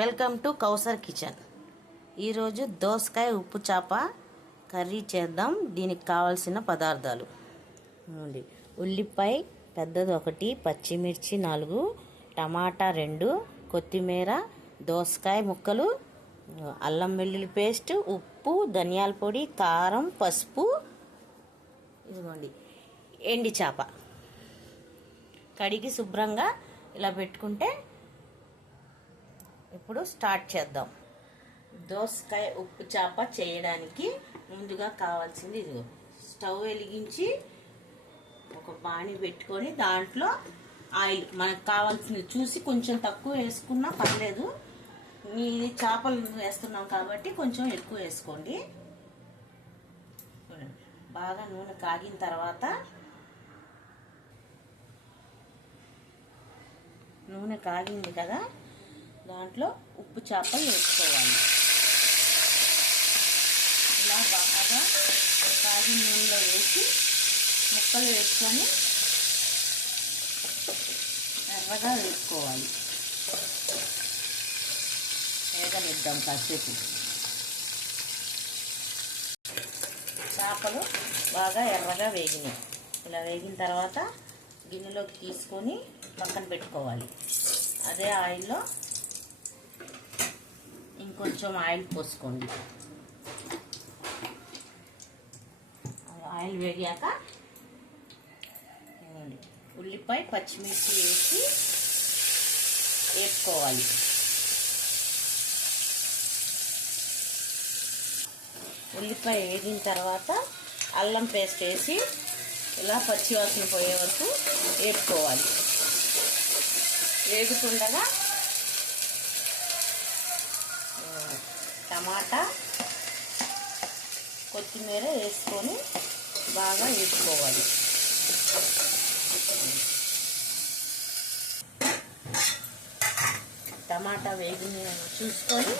Welcome to Kausar kitchen. ఈరోజు దోసకాయ ఉప్పు చేప కర్రీ చేద్దాం. దీనికి కావాల్సిన పదార్థాలు: ఉల్లిపాయ పెద్దది 1, పచ్చిమిర్చి 4, టమాటా 2, కొత్తిమీర, దోసకాయ ముక్కలు, అల్లం వెల్లుల్లి పేస్ట్, ఉప్పు, ధనియాల పొడి, కారం, పసుపు. ఇదిగోండి ఎండి చేప కడిగి శుభ్రంగా ఇలా పెట్టుకుంటే. ఇప్పుడు స్టార్ట్ చేద్దాం. దోసకాయ ఉప్పు చేప చేయడానికి ముందుగా కావాల్సింది ఇదిగో, స్టవ్ వెలిగించి ఒక బాణీ పెట్టుకొని దాంట్లో ఆయిల్ మనకు కావాల్సింది చూసి కొంచెం తక్కువ వేసుకున్నా పర్లేదు. ఇది చేపలు వేస్తున్నాం కాబట్టి కొంచెం ఎక్కువ వేసుకోండి. బాగా నూనె కాగిన తర్వాత నూనె కాగింది కదా, దాంట్లో ఉప్పు చేపలు వేసుకోవాలి. ఇలా బాగా కాగిన నూనెలో వేసి ముక్కలు వేసుకొని ఎర్రగా వేసుకోవాలి. వేగనిద్దాం కాసేపు. చేపలు బాగా ఎర్రగా వేగినాయి. ఇలా వేగిన తర్వాత గిన్నెలోకి తీసుకొని పక్కన పెట్టుకోవాలి. అదే ఆయిల్లో ఇంకొంచెం ఆయిల్ పోసుకోండి. ఆయిల్ వేగాక ఉల్లిపాయ పచ్చిమిర్చి వేసి వేపుకోవాలి. ఉల్లిపాయ వేగిన తర్వాత అల్లం పేస్ట్ వేసి ఇలా పచ్చివాసన పోయే వరకు వేపుకోవాలి. వేగుతుండగా టమాటా, కొత్తిమీర వేసుకొని బాగా వేపుకోవాలి. టమాటా వేగిన చూసుకొని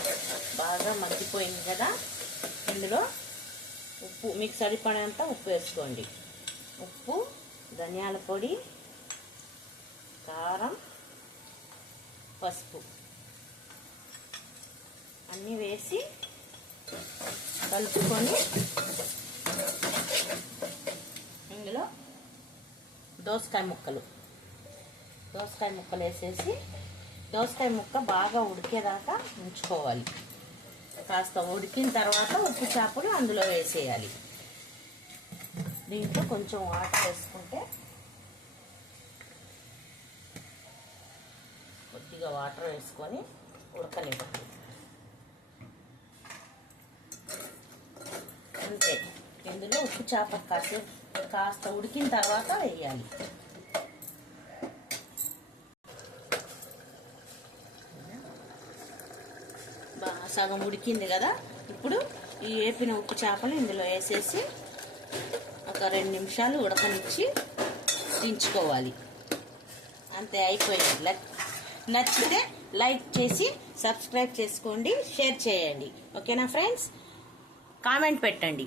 బాగా మగ్గిపోయింది కదా, ఇందులో ఉప్పు మీకు సరిపడేంత ఉప్పు వేసుకోండి. ఉప్పు, ధనియాల పొడి, కారం, పసుపు అన్నీ వేసి కలుపుకొని ఇందులో దోసకాయ ముక్కలు వేసేసి దోసకాయ ముక్క బాగా ఉడికేదాకా ఉంచుకోవాలి. కాస్త ఉడికిన తర్వాత ఉప్పు చేపలు అందులో వేసేయాలి. దీంట్లో కొంచెం వాటర్ వేసుకుంటే, కొద్దిగా వాటర్ వేసుకొని ఉడకనివ్వండి. అంతే. ఇందులో ఉప్పు చేప కాస్త ఉడికిన తర్వాత వేయాలి. సగం ఉడికింది కదా, ఇప్పుడు ఈ వేపిన ఉప్పు చేపలు ఇందులో వేసేసి ఒక 2 నిమిషాలు ఉడకనిచ్చి దించుకోవాలి. అంతే, అయిపోయింది. నచ్చితే లైక్ చేసి సబ్స్క్రైబ్ చేసుకోండి, షేర్ చేయండి. ఓకేనా ఫ్రెండ్స్? కామెంట్ పెట్టండి.